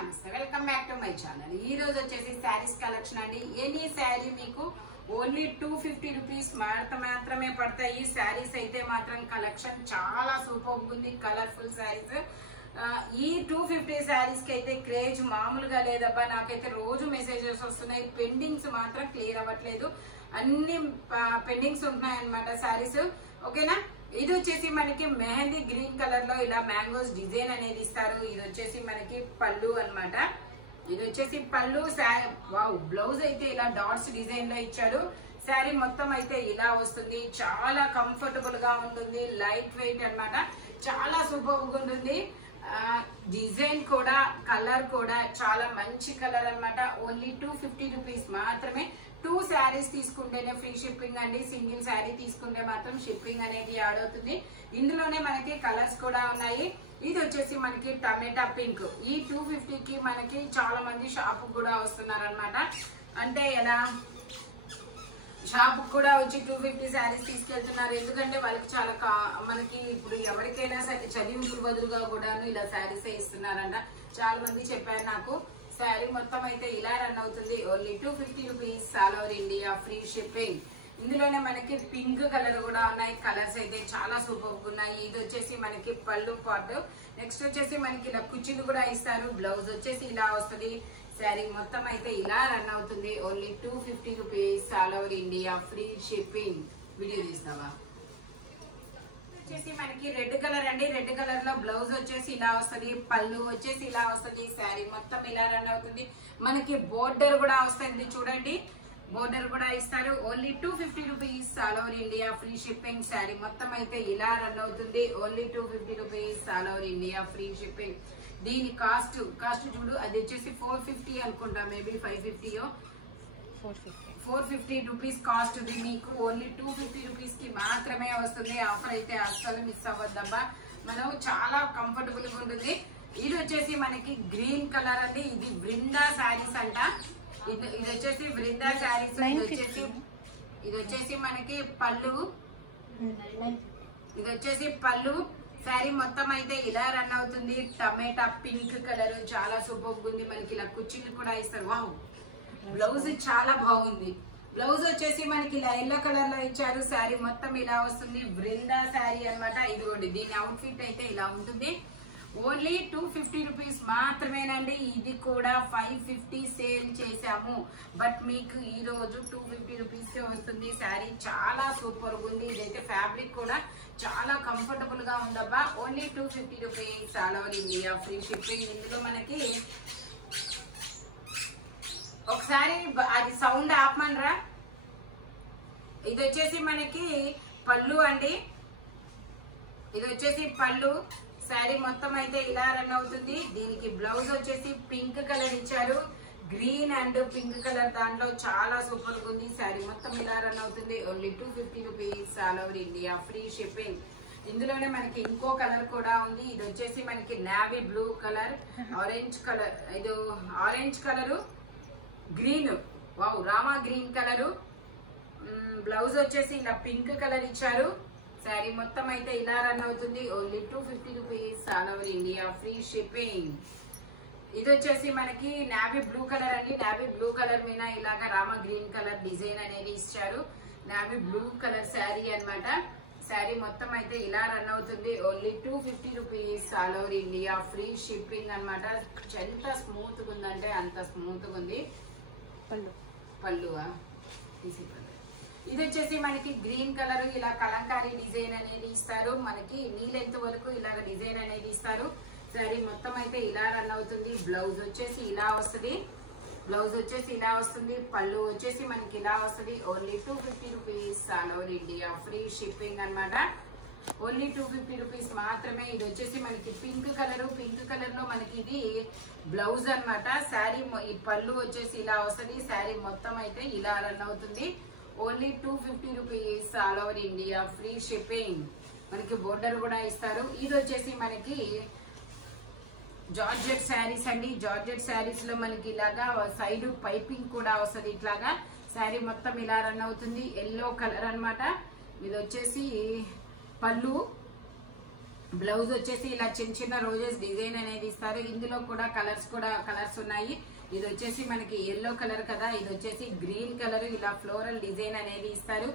నమస్తే welcome back to my channel. ఈ రోజు వచ్చేసి శారీస్ కలెక్షన్ అండి। ఎనీ శారీ మీకు ఓన్లీ 250 రూపీస్ మాత్రమే పడతాయి। శారీస్ అయితే మాత్రం కలెక్షన్ చాలా సూపర్ ఉంది, కలర్ఫుల్ శారీస్। ఈ 250 శారీస్ కి అయితే క్రేజ్ మామూలుగా లేదబ్బా। నాకైతే రోజు మెసేజెస్ వస్తున్నాయి, పెండింగ్స్ మాత్రం క్లియర్ అవ్వట్లేదు, అన్ని పెండింగ్స్ ఉంటున్నాయి అన్నమాట శారీస్। ఓకేనా। ఇది వచ్చేసి మనకి మెహందీ గ్రీన్ కలర్ లో ఇలా మ్యాంగోస్ డిజైన్ అనేది ఇస్తారు। ఇది వచ్చేసి మనకి పళ్ళు అన్నమాట। ఇది వచ్చేసి పళ్ళు, వావ్ బ్లౌజ్ అయితే ఇలా డాట్స్ డిజైన్ లో ఇచ్చారు। శారీ మొత్తం అయితే ఇలా వస్తుంది, చాలా కంఫర్టబుల్ గా ఉంటుంది, లైట్ వెయిట్ అన్నమాట, చాలా సూపర్ గా ఉంటుంది। డిజైన్ కూడా కలర్ కూడా చాలా మంచి కలర్ అన్నమాట। ఓన్లీ 250 రూపీస్ మాత్రమే। 2 శారీస్ తీసుకుంటేనే ఫ్రీ షిప్పింగ్ అండి, సింగిల్ శారీ తీసుకుంటే మాత్రం షిప్పింగ్ అనేది యాడ్ అవుతుంది। ఇందులోనే మనకి కలర్స్ కూడా ఉన్నాయి। ఇది వచ్చేసి మనకి టమాటా పింక్। ఈ 250 కి మనకి చాలా మంది షాప్ కూడా వస్తున్నారు అనమాట। అంటే ఎలా షాప్ కూడా వచ్చి 250 శారీస్ తీసుకెళ్తున్నారు, ఎందుకంటే వాళ్ళకి చాలా మనకి ఇప్పుడు ఎవరికైనా సరే చలింపులు బదులుగా కూడా ఇలా శారీస్ ఇస్తున్నారంట। చాలా మంది చెప్పారు నాకు। శారీ మొత్తం అయితే ఇలా రన్ అవుతుంది, only 250 rupees, all over India free shipping. ఇందులోనే మనకి పింక్ కలర్ కూడా ఉన్నాయి, కలర్స్ అయితే చాలా సూపర్ ఉన్నాయి। ఇది వచ్చేసి మనకి పళ్ళు పార్ట్। నెక్స్ట్ వచ్చేసి మనకి ఇలా కుచ్చిలు కూడా ఇస్తారు, బ్లౌజ్ వచ్చేసి ఇలా వస్తుంది। శారీ మొత్తం అయితే ఇలా రన్ అవుతుంది, only 250 rupees, all over India free shipping. Video తీస్తావా? వచ్చేసి మనకి రెడ్ కలర్ అండి, రెడ్ కలర్ లో బ్లౌజ్ వచ్చేసి ఇలా వస్తుంది, పళ్ళు వచ్చేసి ఇలా వస్తుంది, శారీ మొత్తం ఇలా రన్ అవుతుంది। మనకి బోర్డర్ కూడా వస్తుంది, చూడండి బోర్డర్ కూడా ఇస్తారు, only 250 rupees, all over India free shipping. Sari మొత్తం అయితే ఇలా రన్ అవుతుంది, only 250 rupees, all over India free shipping. దీని కాస్ట్ చూడు, అది వచ్చేసి 450 అనుకుంటా, మేబీ 550 450 రూపీస్ కాస్ట్ ఉంది మీకు, ఓన్లీ 250 రూపీస్ కి మాత్రమే వస్తుంది। ఆఫర్ అయితే అస్సలు మిస్ అవ్వద్దబ్బా, మనం చాలా కంఫర్టబుల్ గా ఉంటుంది। ఇది వచ్చేసి మనకి గ్రీన్ కలర్ అండి, ఇది బృందా శారీస్ అంట। ఇది వచ్చేసి బృందా శారీస్। ఇది వచ్చేసి మనకి పళ్ళు, ఇది వచ్చేసి పళ్ళు। శారీ మొత్తం అయితే ఇలా రన్ అవుతుంది, టమాటా పింక్ కలర్, చాలా సూపర్ ఉంది। మనకి ఇలా కుచ్చిళ్ళు కూడా ఇస్తారు, వావ్ బ్లౌజ్ చాలా బాగుంది। బ్లౌజ్ వచ్చేసి మనకి ఇలా ఎల్లో కలర్ లో ఇచ్చారు, శారీ మొత్తం ఇలా వస్తుంది, బృందా శారీ అన్నమాట। ఇదిగోండి దీని అవుట్ ఫిట్ అయితే ఇలా ఉంటుంది, ఓన్లీ 250 రూపీస్ మాత్రమేనండి। ఇది కూడా 550 సేల్ చేసాము, బట్ మీకు ఈ రోజు 250 రూపీస్ వస్తుంది। శారీ చాలా సూపర్ ఉంది, ఇదైతే ఫ్యాబ్రిక్ కూడా చాలా కంఫర్టబుల్ గా ఉందబ్బా, only 250 rupees, all over India free shipping. ఇందులో మనకి ఒకసారి అది సౌండ్ ఆపమనరా। ఇది వచ్చేసి మనకి పళ్ళు అండి, ఇది వచ్చేసి పళ్ళు, శారీ మొత్తం అయితే ఇలా రన్ అవుతుంది। దీనికి బ్లౌజ్ వచ్చేసి పింక్ కలర్ ఇచ్చారు, గ్రీన్ అండ్ పింక్ కలర్, దాంట్లో చాలా సూపర్ గా ఉంది। శారీ మొత్తం ఇలా రన్ అవుతుంది, only 250 rupees, all over India free shipping. ఇందులోనే మనకి ఇంకో కలర్ కూడా ఉంది, ఇది వచ్చేసి మనకి navy blue colour, orange colour, ఇది orange colour, green, wow rama green colour, blouse వచ్చేసి ఇలా పింక్ కలర్ ఇచ్చారు। శారీ మొత్తం అయితే ఇలా రన్ అవుతుంది, only 250 rupees, all over India free shipping. ఇది వచ్చేసి మనకి నావీ బ్లూ కలర్ అండి, నావీ బ్లూ కలర్ మీద ఇలాగా రామా గ్రీన్ కలర్ డిజైన్ అనేది ఇచ్చారు, నావీ బ్లూ కలర్ శారీ అన్నమాట। శారీ మొత్తం అయితే ఇలా రన్ అవుతుంది, only 250 rupees, all over India free shipping అన్నమాట। ఎంత స్మూత్ గా ఉందంటే అంత స్మూత్ గా ఉంది। పళ్ళువా ఇది వచ్చేసి మనకి గ్రీన్ కలర్, ఇలా కలంకారీ డిజైన్ అనేది ఇస్తారు, మనకి నీ లెంత్ వరకు ఇలాగ డిజైన్ అనేది ఇస్తారు। శారీ మొత్తం అయితే ఇలా రన్ అవుతుంది, బ్లౌజ్ వచ్చేసి ఇలా వస్తుంది, బ్లౌజ్ వచ్చేసి ఇలా వస్తుంది, పళ్ళు వచ్చేసి మనకి ఇలా వస్తుంది, only 250 rupees, all over India free shipping అన్నమాట, ఓన్లీ 250 రూపీస్ మాత్రమే। ఇది వచ్చేసి మనకి పింక్ కలర్, పింక్ కలర్ లో మనకి ఇది బ్లౌజ్ అన్నమాట। శారీ ఈ పళ్ళు వచ్చేసి ఇలా వస్తుంది, శారీ మొత్తం అయితే ఇలా రన్ అవుతుంది, only 250 rupees, all over India free shipping. మనకి బోర్డర్ కూడా ఇస్తారు। ఇది వచ్చేసి మనకి జార్జెట్ శారీస్ అండి, జార్జెట్ శారీస్ లో మనకి ఇలాగా సైడ్ పైపింగ్ కూడా వస్తుంది, ఇట్లాగా శారీ మొత్తం ఇలా రన్ అవుతుంది, ఎల్లో కలర్ అన్నమాట। ఇది వచ్చేసి పళ్ళు, బ్లౌజ్ వచ్చేసి ఇలా చిన్న చిన్న రోజెస్ డిజైన్ అనేది ఇస్తారు. ఇందులో కూడా కలర్స్ ఉన్నాయి. ఇది వచ్చేసి మనకి ఎల్లో కలర్ కదా, ఇది వచ్చేసి గ్రీన్ కలర్. ఇలా ఫ్లోరల్ డిజైన్ అనేది ఇస్తారు.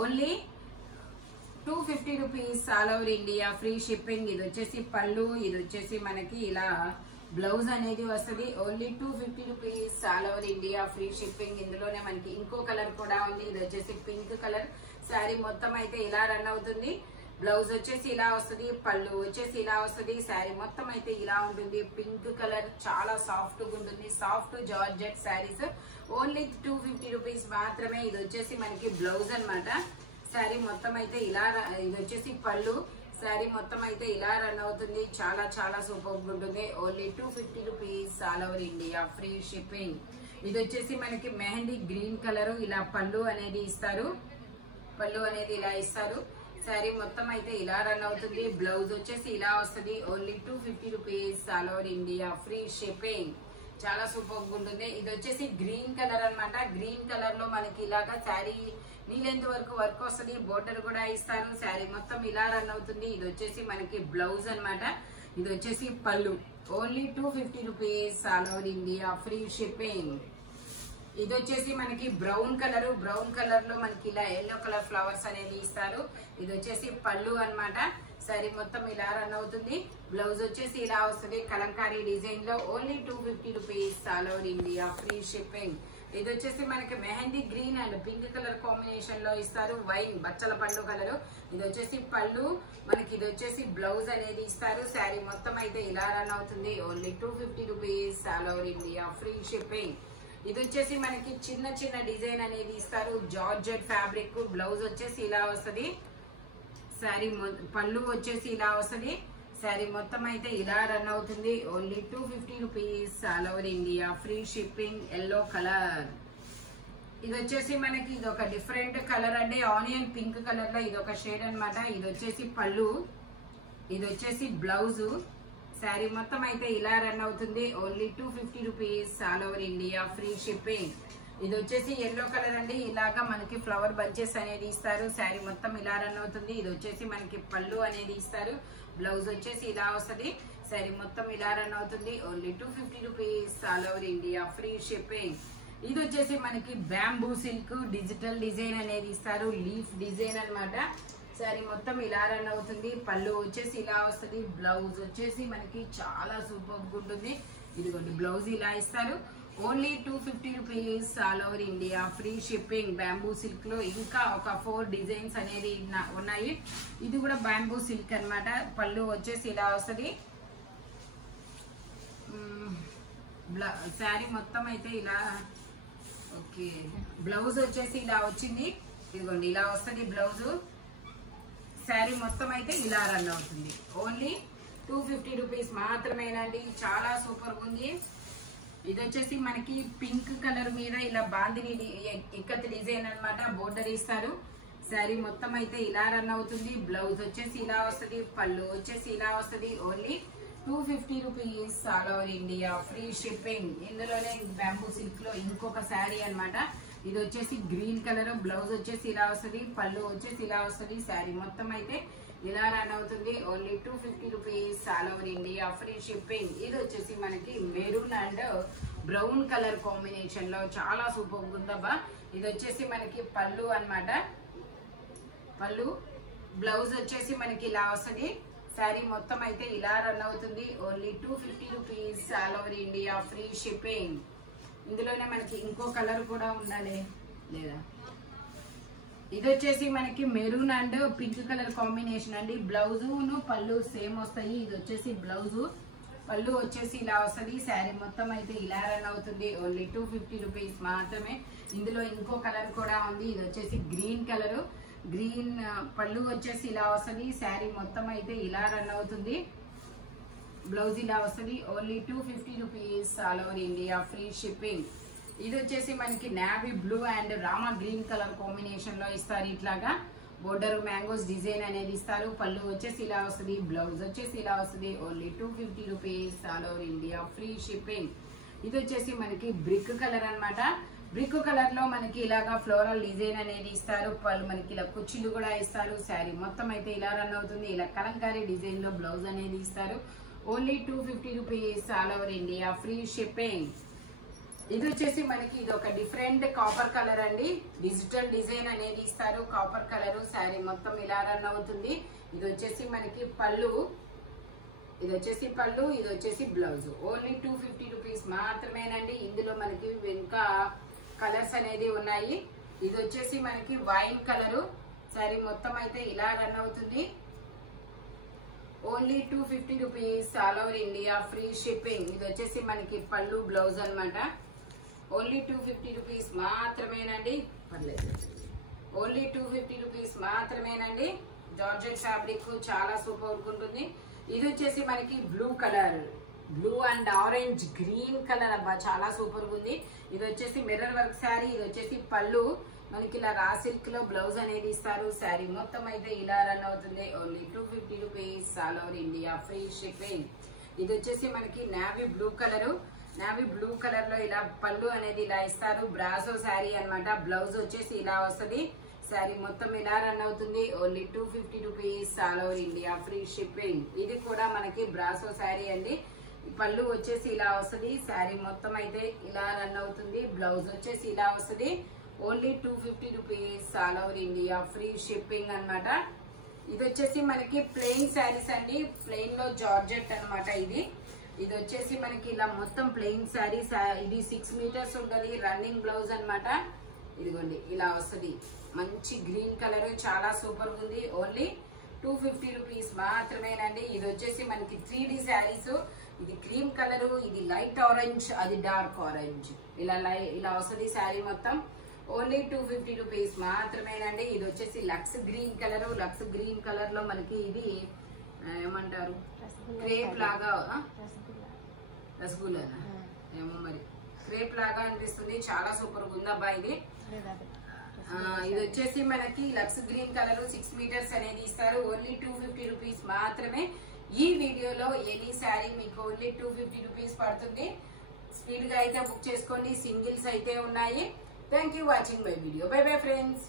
Only 250 rupees all over India, free shipping. ఇది వచ్చేసి పళ్ళు, ఇది వచ్చేసి మనకి ఇలా బ్లౌజ్ అనేది వస్తుంది. Only 250 rupees all over India, free shipping. ఇందులోనే మనకి ఇంకో కలర్ కూడా ఉంది. ఇది వచ్చేసి పింక్ కలర్. శారీ మొత్తం అయితే ఇలా రన్ అవుతుంది. బ్లౌజ్ వచ్చేసి ఇలా వస్తుంది, పళ్ళు వచ్చేసి ఇలా వస్తుంది. శారీ మొత్తం అయితే ఇలా ఉంటుంది. పింక్ కలర్, చాలా సాఫ్ట్ గా ఉంటుంది. Soft georgette saris. Only 250 rupees మాత్రమే. ఇది వచ్చేసి మనకి బ్లౌజ్ అన్నమాట. శారీ మొత్తం అయితే ఇలా, ఇది వచ్చేసి పళ్ళు. శారీ మొత్తం అయితే ఇలా రన్ అవుతుంది. చాలా చాలా సూపర్ గా ఉంటుంది. Only 250 rupees all over India, free shipping. ఇది వచ్చేసి మనకి మెహందీ గ్రీన్ కలర్. ఇలా పళ్ళు అనేది ఇస్తారు. పళ్ళు అనేది ఇలా ఇస్తారు. శారీ మొత్తం అయితే ఇలా రన్ అవుతుంది. బ్లౌజ్ వచ్చేసి ఇలా వస్తుంది. Only 250 rupees all over India, free shipping. చాలా సూపర్ గా ఉంటుంది. ఇది వచ్చేసి గ్రీన్ కలర్ అన్నమాట. గ్రీన్ కలర్ లో మనకి ఇలాగా శారీ నీలెంత్ వరకు వర్క్ వస్తుంది. బోర్డర్ కూడా ఇస్తారు. శారీ మొత్తం ఇలా రన్ అవుతుంది. ఇది వచ్చేసి మనకి బ్లౌజ్ అన్నమాట. ఇది వచ్చేసి పళ్ళు. Only 250 rupees all over India, free shipping. ఇది వచ్చేసి మనకి బ్రౌన్ కలర్. బ్రౌన్ కలర్ లో మనకి ఇలా ఎల్లో కలర్ ఫ్లవర్స్ అనేది ఇస్తారు. ఇది వచ్చేసి పళ్ళు అన్నమాట. శారీ మొత్తం ఇలా రన్ అవుతుంది. బ్లౌజ్ వచ్చేసి ఇలా వస్తుంది కలంకారీ డిజైన్ లో. Only 250 rupees all over India, free shipping. ఇది వచ్చేసి మనకి mehndi green and pink colour combination లో ఇస్తారు. వైన్ బచ్చల పండు కలర్. ఇది వచ్చేసి పళ్ళు మనకి. ఇది వచ్చేసి బ్లౌజ్ అనేది ఇస్తారు. శారీ మొత్తం అయితే ఇలా రన్ అవుతుంది. Only 250 rupees all over India, free shipping. ఇది వచ్చేసి మనకి చిన్న చిన్న డిజైన్ అనేది ఇస్తారు. Georgette fabric. బ్లౌజ్ వచ్చేసి ఇలా వస్తుంది. శారీ పళ్ళు వచ్చేసి ఇలా వస్తుంది. శారీ మొత్తం అయితే ఇలా రన్ అవుతుంది. Only 250 rupees all over India, free shipping. Yellow colour. ఇది వచ్చేసి మనకి ఇది ఒక డిఫరెంట్ కలర్ అండి. ఆనియన్ పింక్ కలర్ లో ఇది ఒక షేడ్ అన్నమాట. ఇది వచ్చేసి పళ్ళు, ఇది వచ్చేసి బ్లౌజ్. శారీ మొత్తం అయితే ఇలా రన్ అవుతుంది. Only 250 rupees all over India, free shipping. ఇది వచ్చేసి ఎల్లో కలర్ అండి. ఇలాగా మనకి ఫ్లవర్ బంచెస్ అనేది ఇస్తారు. శారీ మొత్తం ఇలా రన్ అవుతుంది. ఇది వచ్చేసి మనకి పళ్ళు అనేది ఇస్తారు. బ్లౌజ్ వచ్చేసి ఇలా వస్తుంది. శారీ మొత్తం ఇలా రన్ అవుతుంది. Only 250 rupees all over India, free shipping. ఇది వచ్చేసి మనకి బ్యాంబూ సిల్క్ డిజిటల్ డిజైన్ అనేది ఇస్తారు. లీఫ్ డిజైన్ అన్నమాట. శారీ మొత్తం ఇలా రన్ అవుతుంది. పళ్ళు వచ్చేసి ఇలా వస్తుంది. బ్లౌజ్ వచ్చేసి మనకి చాలా సూపర్ గా ఉంటుంది. ఇదిగోండి బ్లౌజ్ ఇలా ఇస్తారు. Only 250 rupees all over India, free shipping. Bamboo silk లో ఇంకా ఒక 4 డిజైన్స్ అనేది ఉన్నాయి. ఇది కూడా బ్యాంబూ సిల్క్ అన్నమాట. పళ్ళు వచ్చేసి ఇలా వస్తుంది. శారీ మొత్తం అయితే ఇలా. ఓకే, బ్లౌజ్ వచ్చేసి ఇలా వచ్చింది. ఇదిగోండి ఇలా వస్తుంది బ్లౌజ్. శారీ మొత్తం అయితే ఇలా రన్ అవుతుంది. ఓన్లీ 250 రూపీస్ మాత్రమేనండి. చాలా సూపర్ గా ఉంది. ఇది వచ్చేసి మనకి పింక్ కలర్ మీద ఇలా బాందిని ఇక్కత్ డిజైన్ అన్నమాట. బోర్డర్ ఇస్తారు. శారీ మొత్తం అయితే ఇలా రన్ అవుతుంది. బ్లౌజ్ వచ్చేసి ఇలా వస్తుంది. పళ్ళు వచ్చేసి ఇలా వస్తుంది. Only 250 rupees all over India, free shipping. ఇందులోనే బ్యాంబూ సిల్క్ లో ఇంకొక శారీ అన్నమాట. ఇది వచ్చేసి గ్రీన్ కలర్. బ్లౌజ్ వచ్చేసి ఇలా వస్తుంది. పళ్ళు వచ్చేసి ఇలా వస్తుంది. శారీ మొత్తం అయితే ఇలా రన్ అవుతుంది. Only 250 rupees all over India, free shipping. ఇది వచ్చేసి మనకి maroon and brown colour combination లో చాలా సూపర్ ఉందబ్బా. ఇది వచ్చేసి మనకి పళ్ళు అన్నమాట. పళ్ళు. బ్లౌజ్ వచ్చేసి మనకి ఇలా వస్తుంది. శారీ మొత్తం అయితే ఇలా రన్ అవుతుంది. Only 250 rupees all over India, free shipping. ఇందులోనే మనకి ఇంకో కలర్ కూడా ఉండాలి లేదా. ఇది వచ్చేసి మనకి maroon and pink colour combination అండి. బ్లౌజ్ పళ్ళు సేమ్ వస్తాయి. ఇది వచ్చేసి బ్లౌజ్. పళ్ళు వచ్చేసి ఇలా వస్తుంది. శారీ మొత్తం అయితే ఇలా రన్ అవుతుంది. ఓన్లీ 250 రూపీస్ మాత్రమే. ఇందులో ఇంకో కలర్ కూడా ఉంది. ఇది వచ్చేసి గ్రీన్ కలర్. గ్రీన్ పళ్ళు వచ్చేసి ఇలా వస్తుంది. శారీ మొత్తం అయితే ఇలా రన్ అవుతుంది. బ్లౌజ్ ఇలా వస్తుంది. Only 250 rupees all over India, free shipping. ఇది వచ్చేసి మనకి navy blue and Rama green colour combination లో ఇస్తారు. ఇట్లాగా బోర్డర్ మ్యాంగోస్ డిజైన్ అనేది ఇస్తారు. పళ్ళు వచ్చేసి ఇలా వస్తుంది. బ్లౌజ్ వచ్చేసి ఇలా వస్తుంది. Only 250 rupees all over India, free shipping. ఇది వచ్చేసి మనకి బ్రిక్ కలర్ అన్నమాట. బ్రిక్ కలర్ లో మనకి ఇలాగా ఫ్లోరల్ డిజైన్ అనేది ఇస్తారు. పళ్ళు మనకి ఇలా కుర్చీలు కూడా ఇస్తారు. శారీ మొత్తం అయితే ఇలా రన్ అవుతుంది. ఇలా కలంకారీ డిజైన్ లో బ్లౌజ్ అనేది ఇస్తారు. Only 250 rupees all over India, free shipping. ఇది వచ్చేసి మనకి ఇది ఒక డిఫరెంట్ కాపర్ కలర్ అండి. డిజిటల్ డిజైన్ అనేది ఇస్తారు. కాపర్ కలర్ శారీ మొత్తం ఇలా రన్ అవుతుంది. ఇది వచ్చేసి మనకి పళ్ళు, ఇది వచ్చేసి పళ్ళు, ఇది వచ్చేసి బ్లౌజ్. ఓన్లీ 250 రూపీస్ మాత్రమేనండి. ఇందులో మనకి ఇంకా కలర్స్ అనేది ఉన్నాయి. ఇది వచ్చేసి మనకి వైన్ కలరు శారీ మొత్తం అయితే ఇలా రన్ అవుతుంది. Only 250 rupees all over India, free shipping. ఇది వచ్చేసి మనకి పళ్ళు బ్లౌజ్ అన్నమాట. ఓన్లీ 250 రూపీస్ మాత్రమేనండి. పర్లేదు, ఓన్లీ 250 రూపీస్ మాత్రమేనండి. జార్జెట్ ఫ్యాబ్రిక్ చాలా సూపర్ ఉంటుంది. ఇది వచ్చేసి మనకి blue colour, blue and orange green colour, అబ్బా చాలా సూపర్ ఉంది. ఇది వచ్చేసి మిర్రర్ వర్క్ శారీ. ఇది వచ్చేసి పళ్ళు మనకి ఇలా రా సిల్క్ లో బ్లౌజ్ అనేది ఇస్తారు. శారీ మొత్తం అయితే ఇలా రన్ అవుతుంది. Only 250 rupees all over India, free shipping. ఇది వచ్చేసి మనకి navy blue colour, navy blue colour లో ఇలా పళ్ళు అనేది ఇలా ఇస్తారు. బ్రాసో శారీ అన్నమాట. బ్లౌజ్ వచ్చేసి ఇలా వస్తుంది. శారీ మొత్తం ఇలా రన్ అవుతుంది. Only 250 rupees all over India, free shipping. ఇది కూడా మనకి బ్రాసో శారీ అండి. పళ్ళు వచ్చేసి ఇలా వస్తుంది. శారీ మొత్తం అయితే ఇలా రన్ అవుతుంది. బ్లౌజ్ వచ్చేసి ఇలా వస్తుంది. Only 250 rupees all over India, free shipping అన్నమాట. ఇది వచ్చేసి మనకి ప్లెయిన్ శారీస్ అండి. ప్లెయిన్ లో జార్జెట్ అన్నమాట. ఇది వచ్చేసి మనకి ఇలా మొత్తం ప్లెయిన్ శారీ. ఇది 6 మీటర్స్ ఉంటుంది. రన్నింగ్ బ్లౌజ్ అన్నమాట. ఇదిగోండి ఇలా వస్తుంది. మంచి గ్రీన్ కలర్, చాలా సూపర్ ఉంది. ఓన్లీ 250 రూపీస్ మాత్రమేనండి. ఇది వచ్చేసి మనకి 3D శారీస్. ఇది క్రీమ్ కలర్, ఇది లైట్ ఆరెంజ్, అది డార్క్ ఆరెంజ్, ఇలా వస్తుంది శారీ మొత్తం. ఓన్లీ 250 రూపీస్ మాత్రమేనండి. ఇది వచ్చేసి Lux green colour. Lux green colour లో మనకి ఇది ఏమంటారు, క్రేప్ లాగా, రసగుల్లానా ఏమో మరి, క్రేప్ లాగా అనిపిస్తుంది. చాలా సూపర్ ఉందబ్బా ఇది. ఇది వచ్చేసి మనకి లక్స్ గ్రీన్ కలర్ 6 మీటర్స్ అనేది ఇస్తారు. ఓన్లీ 250 రూపీస్ మాత్రమే. ఈ వీడియోలో ఎనీ శారీ మీకు ఓన్లీ 250 రూపీస్ పడుతుంది. స్పీడ్ గా అయితే బుక్ చేసుకోండి. సింగిల్స్ అయితే ఉన్నాయి. Thank you watching my video. By bye friends.